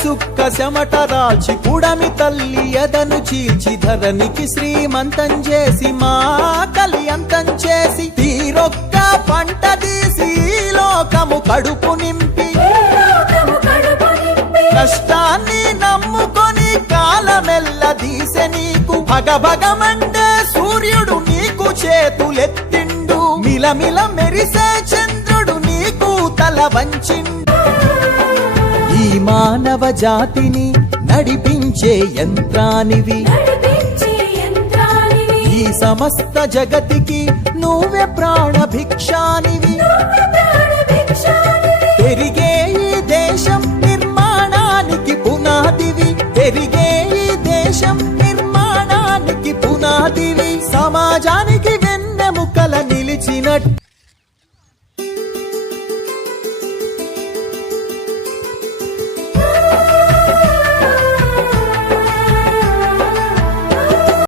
సుక్క చెమట రాల్చి కుడమి తల్లి ఎదను చీల్చి ధరణికి శ్రీమంతం చేసి మా కలి అంతం చేసి తీరొక్క పంట తీసి లోకము కడుపు నింపి కష్టాన్ని నమ్ముకొని కాలమెల్ల దీసె నీకు భగభగమండే సూర్యుడు నీకు చేతులెత్తిండు మిలమిల మెరిసే చంద్రుడు నీకు తల వంచిండు ఈ మానవ జాతిని నడిపించే యంత్రానివి ఈ సమస్త జగతికి నువ్వే ప్రాణభిక్షానివి పెరిగే ఈ దేశం నిర్మాణానికి పునాదివి పెరిగే